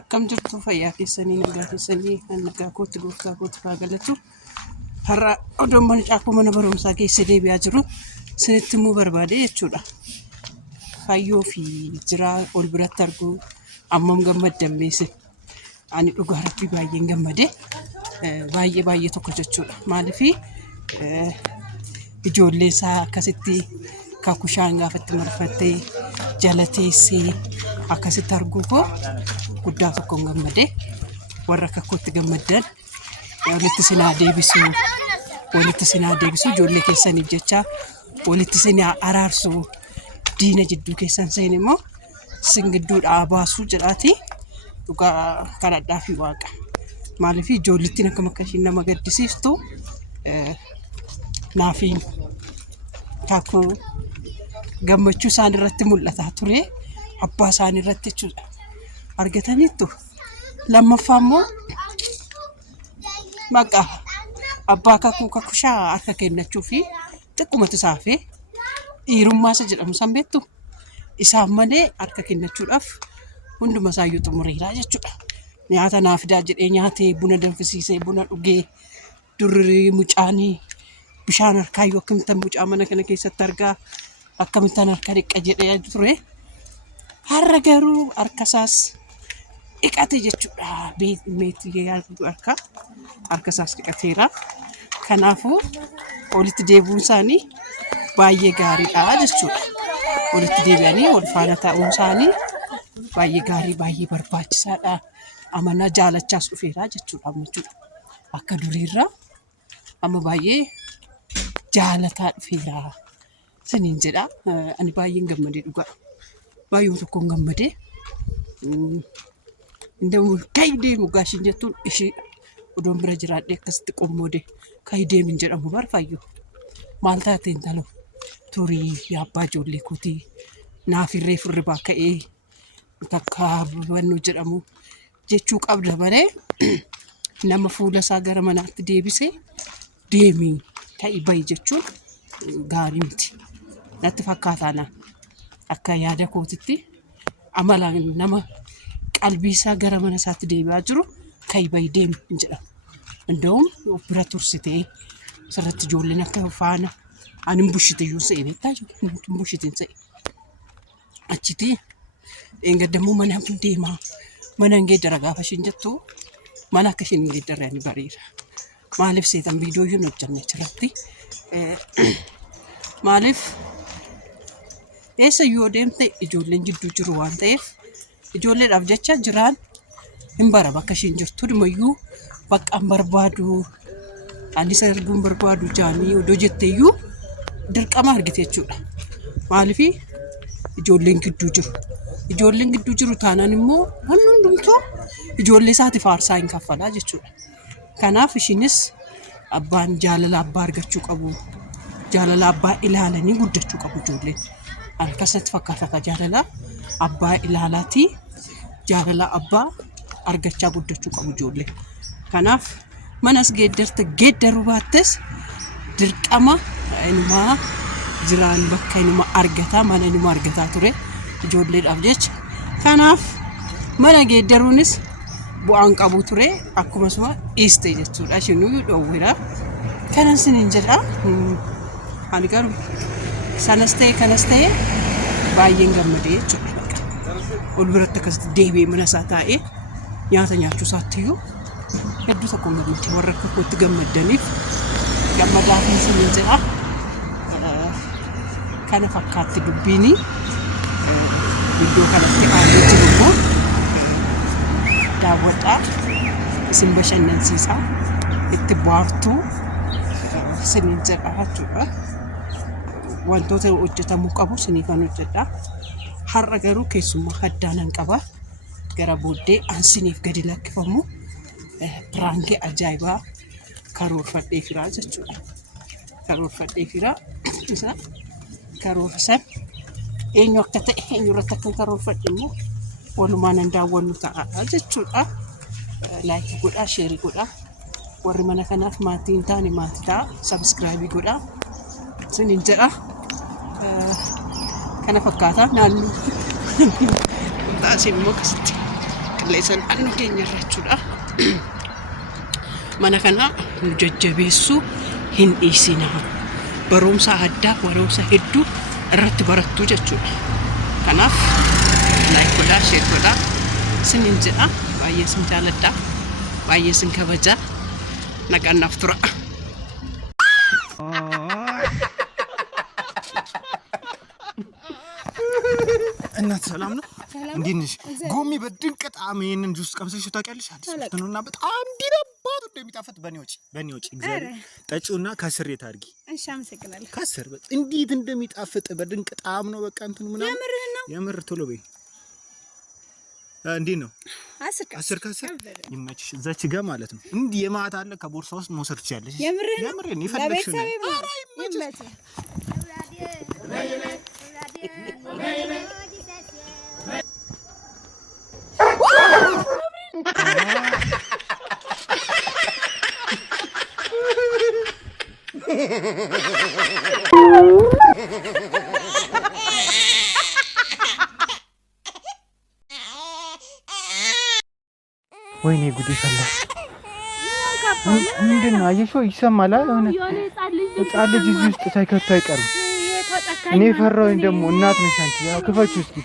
Akkam jirtu fayyaa keessanii nagaa keessanii nagaa kootti gooftaa kootti faagalatu har'a odoon mana caakuu mana barumsaa keessa deebi'aa jiru isinitti himuu barbaade jechuudha. Fayyoo fi jiraa ol biratti arguu ammam gammaddan beese ani dhugaa rabbii baay'een gammade baay'ee tokko jechuudha. Maaliifii ijoollee isaa akkasitti kakushaan gaafatti marfattee jala teessee akkasitti arguu koo guddaa tokkoon gammade. Warra kakkootti gammaddan walitti sinaa deebisu ijoollee keessaniif jecha walitti sinaa araarsu diina jidduu keessan seen immoo singidduudhaa baasuu jedhaati dhugaa kadhadhaa fi waaqa. Maaliifii ijoollittiin akkam akka ishiin nama gaddisiiftu naafiin kakuu gammachuu isaan irratti mul'ataa ture abbaa isaan irratti jechuudha. Argataniittu lammaffaa immoo maqaa abbaa kakushaa harka kennachuu fi xiqqumatu isaafee dhiirummaa isa jedhamu san beektu isaan malee harka kennachuudhaaf hunduma isaayyuu xumureeraa jechuudha. Nyaata naa fidaa jedhee nyaatee buna danfisiisee buna dhugee durri mucaanii bishaan harkaayyuu akkamittan mucaa mana kana keessatti argaa akkamittan harka dhiqa jedhee ture. Har'a garuu harkasaas dhiqate jechuudha. Meetii harkasaas dhiqateera. Kanaafuu walitti deebi'uun isaanii baay'ee gaariidha jechuudha. Walitti deebi'anii wal faana ta'uun isaanii baay'ee gaarii baay'ee barbaachisaadha. Amanaa jaalachaas dhufeera jechuudha. Akka duriirraa amma baay'ee jaalataa dhufeera. Saniin jedha ani baay'een gammadee dhugaa. Baay'ee tokkoon gammadee indamuu ka'i deemu gaashin jettuun ishii odoon bira jiraadhee akkasitti qommoode ka'i deemin jedhamu barfaayyoo. Maal taateen taloo turii yaabbaa ijoollee kootii naafirree firribaa ka'ee takka bannoo jedhamu jechuu qabda malee nama fuula isaa gara manaatti deebisee deemii ka'i bayi jechuun gaarii miti. Natti fakkaataa akka yaada kootitti amalaan nama qalbii isaa gara mana isaatti deebi'aa jiru ka'i bayi deemi hin jedhamu. Inda'uun bira tursitee sirratti ijoolleen akka faana ani bushite iyyuu se'e beektaa jiru bushitiin se'e. Achitti eengaddamuu mana hin deemaa mana hin geeddara gaafa ishiin jettu mana akka ishiin hin geeddarre ani bariira. Maaliif seetan viidiyoo hin hojjenne achirratti maaliif eessa yoo deemte ijoolleen jidduu jiru waan ta'eef ijoolleedhaaf jecha jiraan hin bara bakka ishiin jirtu dhumayyuu baqqaan barbaadu anis arguun barbaadu jaanii odoo jetteeyyuu dirqama argite jechuudha. Maaliifii ijoolleen gidduu jiru taanaan immoo wanni hundumtuu ijoollee isaatiif aarsaa hin kaffalaa jechuudha. Kanaaf ishiinis abbaan jaalala abbaa argachuu qabu. Jaalala abbaa ilaalanii guddachuu qabu ijoolleen. Akkasatti fakkaata jaalala abbaa ilaalaatii jaalala abbaa argachaa guddachuu qabu ijoollee. Kanaaf manas geeddaruu baattes dirqama inumaa jiraan bakka inuma argataa mana inuma argataa ture ijoolleedhaaf jecha. Kanaaf mana geeddaruunis bu'aan qabu ture akkumasuma dhiiste jechuudha. Ishiinuu dhoowweera. Kanan siniin jedha. Ani garuu sanas ta'e kanas ta'e baay'een gammadee jechuudha. Ol biratti akkasitti deebi'ee mana isaa taa'ee nyaata nyaachuu isaattiyyuu hedduu tokkoon gammachuu warra kakkootti gammaddaniif gammadaa fi siniin jedha. Kana fakkaatti dubbiin iddoo kanatti aanee jiru immoo daawwadhaa isin bashannansiisaa itti bohaartuu siniin jedha jechuudha. Wantoota hojjetamuu qabu siniifan hojjedha. Har'a garuu keessummaa addaanan qaba. Gara booddee ansiniif gadi lakkifamu piraankii ajaa'ibaa karoorfadhee firaa jechuudha. Karoorfadhee firaa isa karoorsan eenyu akka ta'e eenyurratti akka karoorfadhe immoo walumaan hin daawwannu ta'a jechuudha. Laayikii godhaa, sheerii godhaa. Warri mana kanaaf maatii hin taane maatii ta'a. Sabskraayibii godhaa. Siniin jedha. Kana fakkaata naannoo taasiin immoo akkasitti qilleessa naannoo keenya irra jechuudha. Mana kana nu jajjabeessu hin dhiisina. Barumsa addaa barumsa hedduu irratti barattu jechuudha. Kanaaf like godhaa share godhaa sinin jedha baay'ee sin jaaladha baay'ee sin kabaja naqannaaf tura. እናት ሰላም ነው እንዴት ነሽ? ጎሚ በድንቅ ጣዕም ይሄንን ጁስ ቀምሰሽ ታውቂያለሽ? አዲስ ነውና በጣም ዲረባቱ እንደሚጣፈጥ በኔ ወጪ እግዚአብሔር ጠጪውና ከስር የታርጊ። እሺ አመሰግናለሁ። ከስር እንዴት እንደሚጣፈጥ በድንቅ ጣዕም ነው። በቃ እንትኑ ምናምን የምር ቶሎ በይ። እንዴት ነው? አስር ከስር ይመችሽ። እዛች ጋር ማለት ነው እንዴ የማታ አለ ከቦርሳ ውስጥ መውሰድ ትችያለሽ። የምር ነው ይፈልግሽ ነው። ይመችሽ። ወይኔ ጉዴ ፈላ። ምንድነው? አየሽው ይሰማል አይሆነ ህፃን ልጅ እዚህ ውስጥ ሳይከቱ አይቀርም። እኔ ፈራሁኝ ደግሞ እናት ነሽ አንቺ። ያው ክፈቹ እስኪ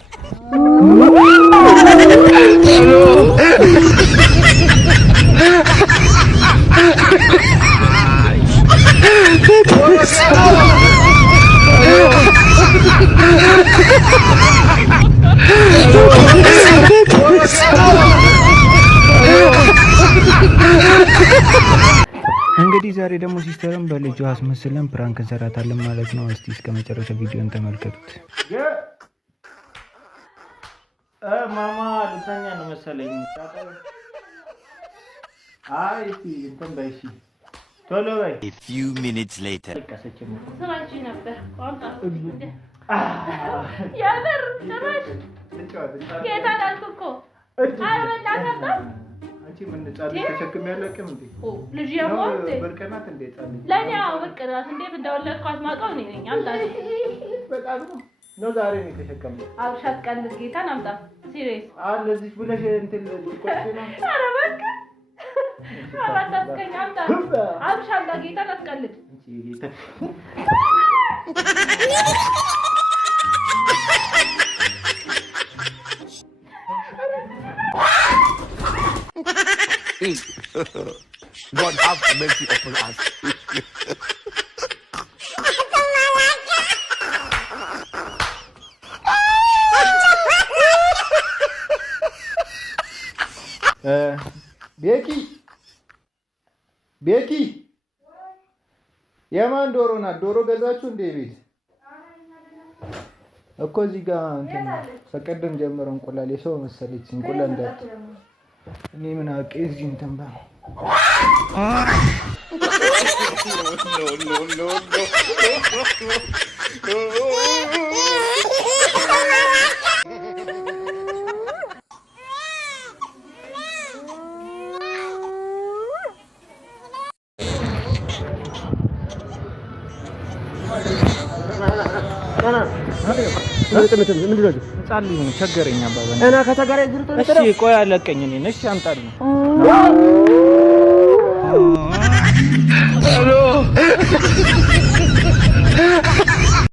እንግዲህ ዛሬ ደግሞ ሲስተርም በልጁ አስመስለን ፕራንክ እንሰራታለን ማለት ነው። እስቲ እስከ መጨረሻ ቪዲዮን ተመልከቱት። ማማ ልተኛ ነው መሰለኝ። አይ እስቲ እንትን በይ እሺ ቶሎ በይ። A few minutes later ስራች ነበር ቋንጣ ያበር ተራሽ የታዳልኩ አረበላ ነበር። አንቺ ምን ጻል ተሸክም ያለቀም እንዴ? ልጅ ያሞት በርቀናት እንዴ ጻል ለኛው በርቀናት እንዴ እንደወለድኳት ማውቀው እኔ ነኝ። አምጣ በጣም ነው ዛሬ ነው ተሸከምኩ። አብሻት ቀልድ ጌታን አምጣ ሲሪየስ ለዚህ ብለሽ እንትን ልትቆጪ ነው። ኧረ በቃ አባታስከኝ አምጣ አብሻት ጌታን አስቀልድ እንጂ ጌታ God have mercy upon us. ቤኪ የማን ዶሮ ናት? ዶሮ ገዛችሁ እንዴ ቤት? እኮ እዚህ ጋር እንትን ፈቀደም ጀመረ እንቁላል የሰው መሰለች እንቁላል እንዳት እኔ ምን አውቄ እዚህ እንትን ባ no ምንድነው? ጻልኝ ነው ቸገረኛ ባባ እና ከተጋራ ይዝርቶ ነው። እሺ ቆይ አለቀኝ እኔ ነሽ አንጣልኝ። ሄሎ